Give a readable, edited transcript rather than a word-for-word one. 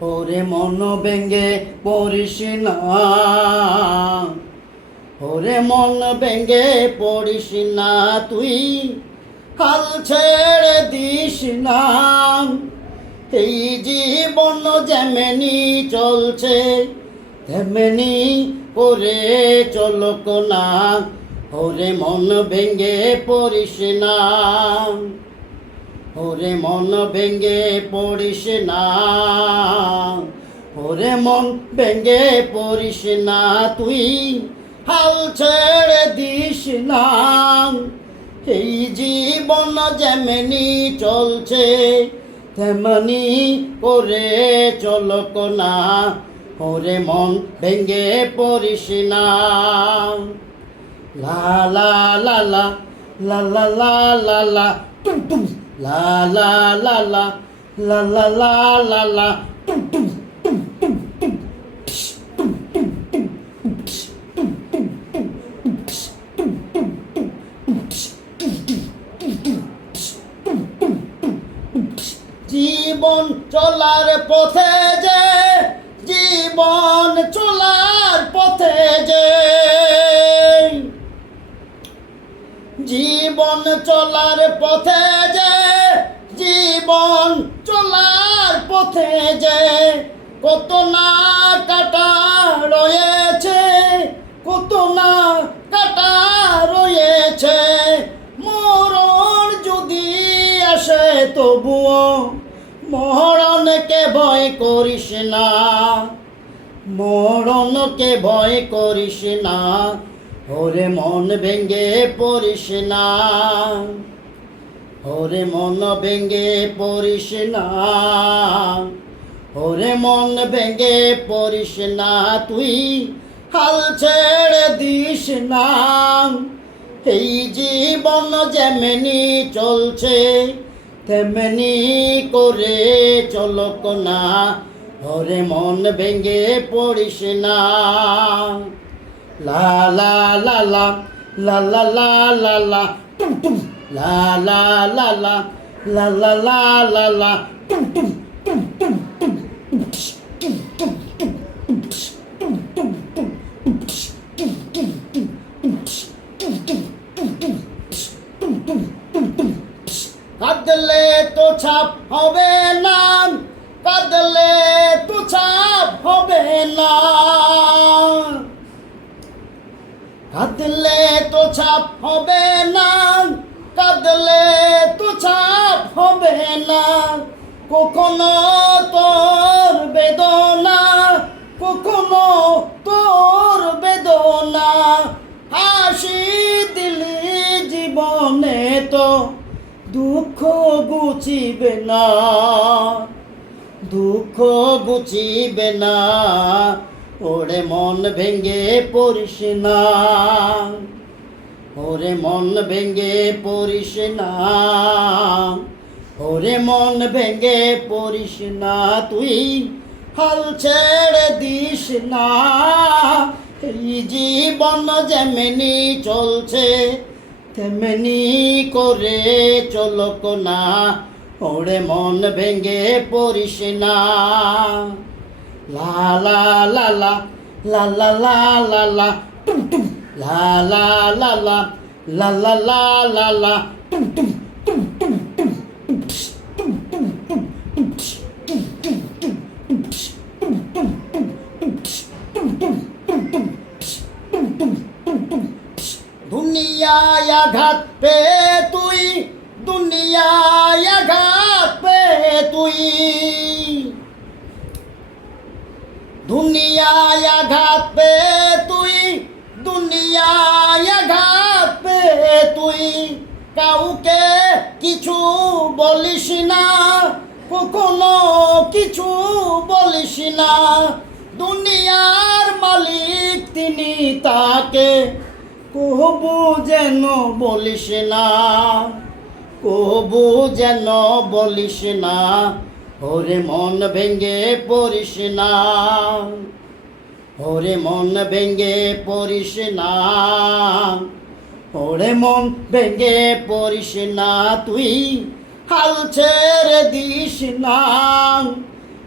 ওরে মন ভেঙ্গে পড়িস না, ওরে মন ভেঙ্গে পড়িস না, তুই হাল ছেড়ে দিস না। এই জীবন যেমনি চলছে তেমনি করে চলক না, ওরে মন ভেঙ্গে পড়িস না, ওরে মন ভেঙ্গে পড়িস না, ওরে মন ভেঙ্গে পড়িস না, তুই হাল ছেড়ে দিস না। এই জীবন যেমনি চলছে তেমনি করে চলক না, ওরে মন ভেঙ্গে পড়িস না। লা লা লা লা লা লা লা লা লা টুম টুম, লা লা লা লা লা লা লা লা লা টুম টুম টুম টুম টুম, টুম টুম টুম, টুম টুম টুম, টুম টুম টুম, জীবন চলার পথে যে, জীবন চলার পথে যে, জীবন চলার পথে যে, জীবন চলার পথে যে, কত না কাটা রয়েছে, কত না কাটা রয়েছে। মরণ যদি আসে তবুও মরণকে ভয় করিস না, মরণকে ভয় করিস না, ওরে মন ভেঙ্গে পড়িস না, ওরে মন ভেঙ্গে পড়িস না, ওরে মন ভেঙ্গে পড়িস না, তুই হাল ছেড়ে দিস না। এই জীবন যেমনি চলছে তেমনি করে চলক না, ওরে মন ভেঙ্গে পড়িস না। লা লা লা লা লা লা লা লা লা টুম টুম, লা লা লা লা লা লা লা লা লা টুম টুম টুম টুম টুম, টুম টুম টুম, টুম টুম টুম, টুম টুম টুম, টুম টুম টুম, টুম টুম টুম টুম। কাঁদলে তো ছাপ হবে না, কাঁদলে তো ছাপ হবে না, কাঁদলে তো ছাপ হবে না, কাঁদলে তো ছাপ হবে না। কখনো তোর বেদনা, কখনো তোর বেদনা, হাসি দিলি জীবনে তো দুঃখ গুছিবে না, দুঃখ গুছিবে না, ওরে মন ভেঙ্গে পড়িস না, ওরে মন ভেঙ্গে পড়িস না, ওরে মন ভেঙ্গে পড়িস না, তুই হাল ছেড়ে দিস না। এই জীবন যেমনি চলছে তেমনি করে চলক না, ওরে মন ভেঙ্গে পড়িস না। লা লা লা লা লা লা লা লা লা টুম টুম, লা লা লা লা লা লা লা লা লা টুম টুম টুম টুম টুম, টুম টুম টুম, টুম টুম টুম, টুম টুম টুম, টুম টুম টুম টুম, টুম টুম টুম টুম। দুনিয়ায় আঘাত পে তুই, দুনিয়ায় আঘাত পে তুই, দুনিয়ায় আঘাত পে তুই, দুনিয়ায় আঘাত পে তুই, কাউকে কিছু বলিস না, কখনো কিছু বলিস না। দুনিয়ার মালিক তিনি, তাকে কবু যেন বলিস না, কবু যেন বলিস না, ওরে মন ভেঙ্গে পড়িস না, ওরে মন ভেঙ্গে পড়িস না, ওরে মন ভেঙ্গে পড়িস না, তুই হাল ছেড়ে দিস না।